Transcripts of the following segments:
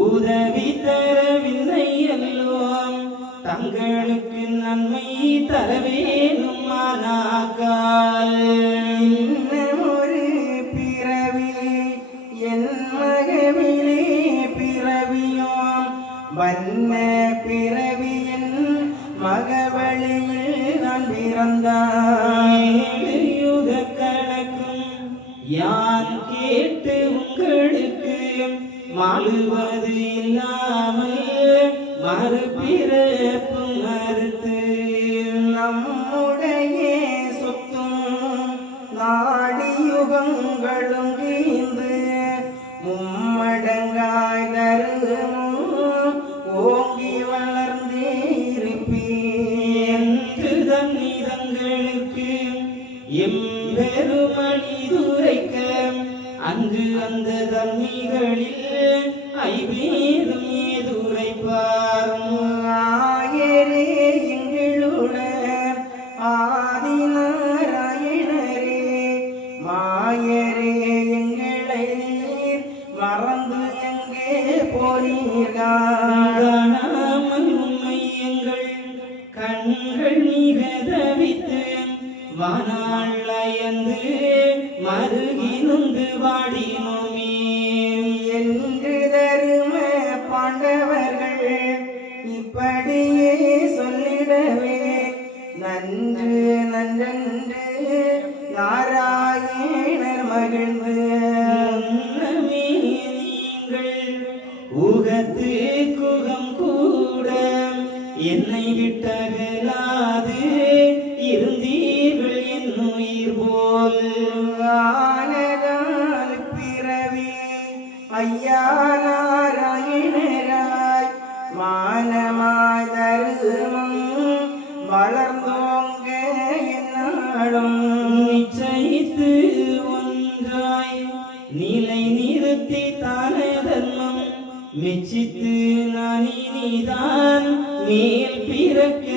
உதவி தரவில்லை எல்லோம் தங்களுக்கு நன்மை தரவேணும் மானாக்கால் ஒரு பிறவி என் மகவிலே பிறவியோம் வண்ண பிறவியின் மகவழியில் நான் பிறந்தான் யுக கணக்கும் யான் கேட்டு உங்களுக்கு மாளுவது இல்லாமல் மறுபிறப்பு மறுத்து நம்முடைய சொத்தும் நாடியுகங்களும் கீந்து மும்மடங்காய் தருமும் ஓங்கி வளர்ந்தே இருப்பேன் தன்னிதங்களுக்கு எம்பெருமணிதுரைக்க அங்கு அந்த தன்மிகளில் ஐவேதும் ஏதுரைப்பாரும் ஆயரே எங்களுட ஆதிநாராயணரே மாயரே எங்களை மறந்து எங்கே போனீர்கள் உண்மை எங்கள் கண்கள் மிக தவித்து வானாள் அயந்து மருகினுந்து வாடினோமே என்று தரும பாண்டவர்கள் இப்படியே சொல்லிடவே நன்று நன்றன்று நாராயணர் மகிழ்ந்து நீங்கள் ஊகத்து குகம் கூட என்னை விட்டகலாது இருந்தீர்கள் என் உயிர் போல் ஆனதால் பிறவி ஐயா நாராயணராய் மானமாய் தருமம் வளர்ந்தோங்க என்னாலும் நிச்சயித்து ஒன்றாய் நிலை நிறுத்தி தான தர்மம் மெச்சித்து நான் இனிதான் மேல் பிறக்க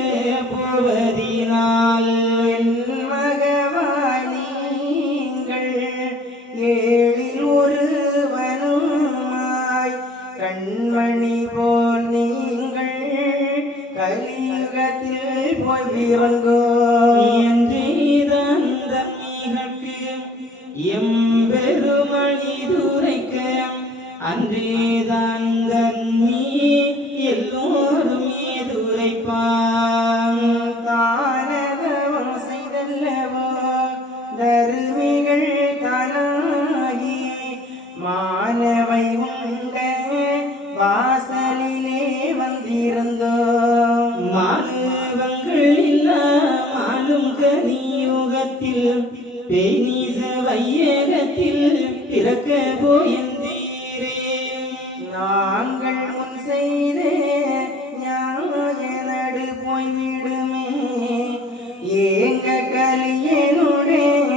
போவதினால் என் மகவாய் நீங்கள் ஏழில் ஒருவனுமாய் கண்மணி போல் நீங்கள் கலியுகத்தில் போய் பிறங்கோ என்றுதான் தம்மிகளுக்கு எம்பெருமணிதுரைக்க அன்றேதான் தன்மி எல்லோரும் ஏதுரைப்பாம் தானதவம் செய்தல்லவோ தருமிகள் தானாகி மானவை உண்ட வாசலிலே வந்திருந்தோம் மாணவங்கள் இல்லா மாலும் கனியுகத்தில் பேனீச வையகத்தில் பிறக்க போயந்தீரே நாங்கள் முன் செய்த ஞாய நடு போய்விடுமே ஏங்க கலியனுடைய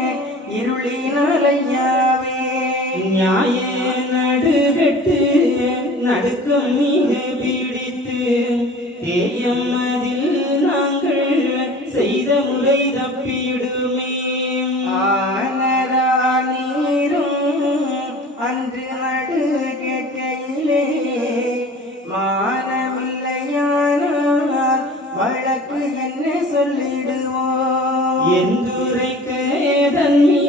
இருளினாலையாவே நியாய நடுகட்டு நடுக்கம் மிக பிடித்து தேயம் அதில் நாங்கள் செய்த முறை தப்பிடுமே ஆனரா நீரும் அன்று நடு கேட்கையிலே மானமில்லையானால் வழக்கு என்ன சொல்லிடுவோம் எந்துரைக்க தன்மீ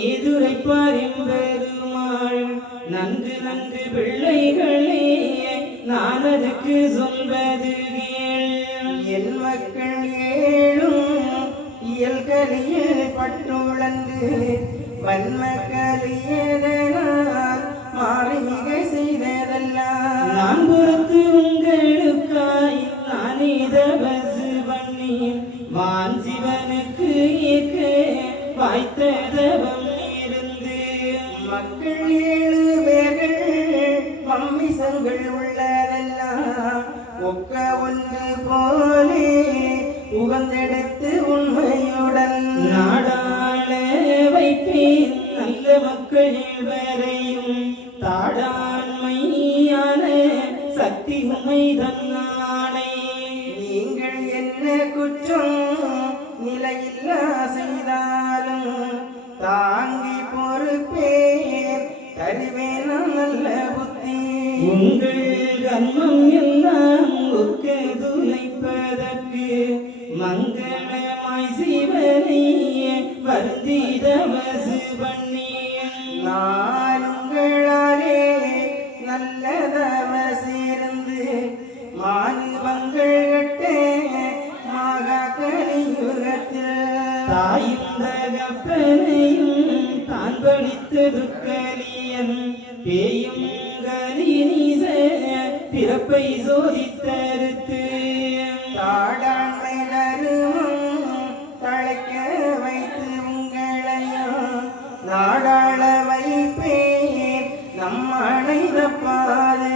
ஏதுரைப்பார் எம்பெருமாள் நன்று நன்று பிள்ளைகளே நான் அதுக்கு சொல்வது கேள் என் மக்கள் ஏழும் இயல்கலியில் பட்டுழந்து வன்மக்கலியதனால் மாறி மிக செய்ததெல்லாம் நான் பொறுத்து உங்களுக்காய் நானே தபசு பண்ணி வான் சிவனுக்கு ஏற்க வாய்த்த தவம் இருந்து மக்கள் 7 பேர்கள் மம்மிசங்கள் உள்ளதெல்லாம் ஒக்க ஒன்று போலே உகந்தெடுத்து உண்மையுடன் நாடாள வைப்பேன் நல்ல மக்கள் வரையும் தாடாண்மையான சக்தி உண்மை தன்னானை நீங்கள் என்ன குற்றம் நிலையில்லா செய்தாலும் தாங்கி பொறுப்பே தருவேன் நல்ல புத்தி உங்கள் கர்மம் எல்லாம் ஒக்க துளைப்பதற்கு மங்களமாய் சிவனை வருந்தி தவசு பண்ணிய நான் உங்களாலே நல்லதவ சேர்ந்து மானுவங்கள் கட்டே மகா கலியுகத்தில் தாயும் தகப்பனையும் தான் படித்தது கலியன் பேயும் கலினீச பிறப்பை சோதித்தறுத்து தாடாண்மை தருமம் தழைக்க வைத்து உங்களையும் நாடாள வைப்பேன் நம்மனை தப்பாது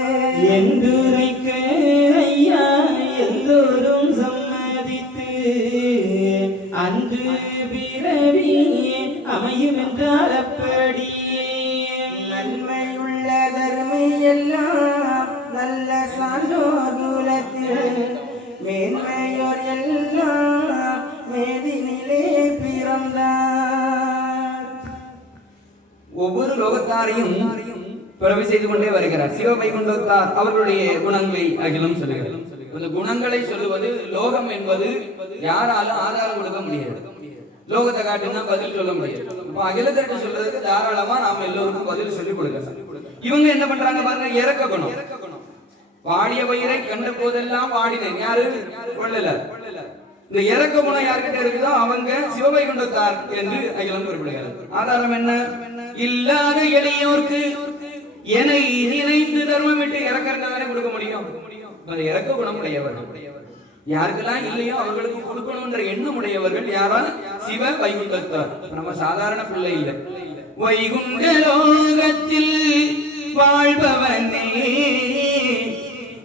என்றுரைக்க ஐயா எல்லோரும் சம்மதித்து அன்று பிறவி அமையும் என்றால் அப்படியே நன்மையுள்ள தர்மை எல்லாம் நல்ல சான்றோர் குலத்தில் மேன்மையோர் எல்லாம் மேதினிலே பிறந்தார். ஒவ்வொரு லோகத்தாரையும் பிறவி செய்து கொண்டே வருகிறார். சிவவைகுண்டத்தார் அவர்களுடைய குணங்களை அகிலம் சொல்லுகிறார். இந்த குணங்களை சொல்லுவது லோகம் என்பது யாராலும் ஆதாரம் கொடுக்க முடியாது. லோகத்தை காட்டினா பதில் சொல்ல முடியாது. இப்ப அகிலத்திற்கு சொல்றதுக்கு தாராளமா நாம எல்லோருக்கும் பதில் சொல்லி கொடுக்கலாம். இவங்க என்ன பண்றாங்க பாருங்க, இறக்க குணம். பாடிய வயிறை கண்ட போதெல்லாம் பாடினேன், யாரு கொள்ளல. இந்த இறக்க குணம் யார்கிட்ட இருக்குதோ அவங்க சிவவைகுண்டத்தார் என்று அகிலம் குறிப்பிடுகிறது. ஆதாரம் என்ன? இல்லாத எளியோர்க்கு என்னை நினைத்து தர்மம் விட்டு இறக்கிறதானே கொடுக்க முடியும். அது இறக்க குணம் உடையவர்கள். யாருக்கெல்லாம் இல்லையோ அவர்களுக்கு கொடுக்கணும்ன்ற எண்ணம் உடையவர்கள் யாரா? சிவ வைகுண்டத்தார். நம்ம சாதாரண பிள்ளை இல்லை. வைகுண்ட லோகத்தில் வாழ்பவனே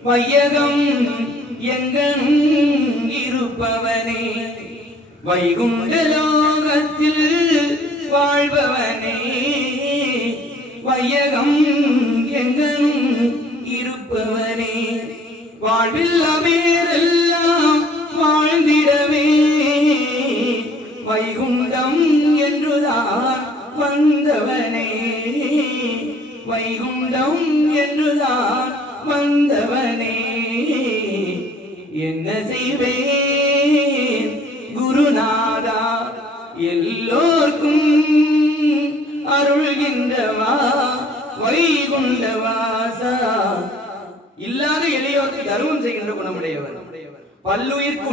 வையகம் எங்கன் இருப்பவனே, வைகுண்ட லோகத்தில் வாழ்பவனே வையகம் எங்கன் இருப்பவனே, வாழ்வில் அமேரெல்லாம் வாழ்ந்திடவே வைகுண்டம் என்றுதான் வந்தவனே, வைகுண்டம் என்றுதான் வந்தவனே. என்ன செய்வேன் குருநாதா, எல்லோர்க்கும் அருள்கின்றவா வைகுண்டவாசா. இல்லாத எளியோருக்கு தர்மம் செய்கின்ற குணமுடையவர், பல்லுயிர்க்கு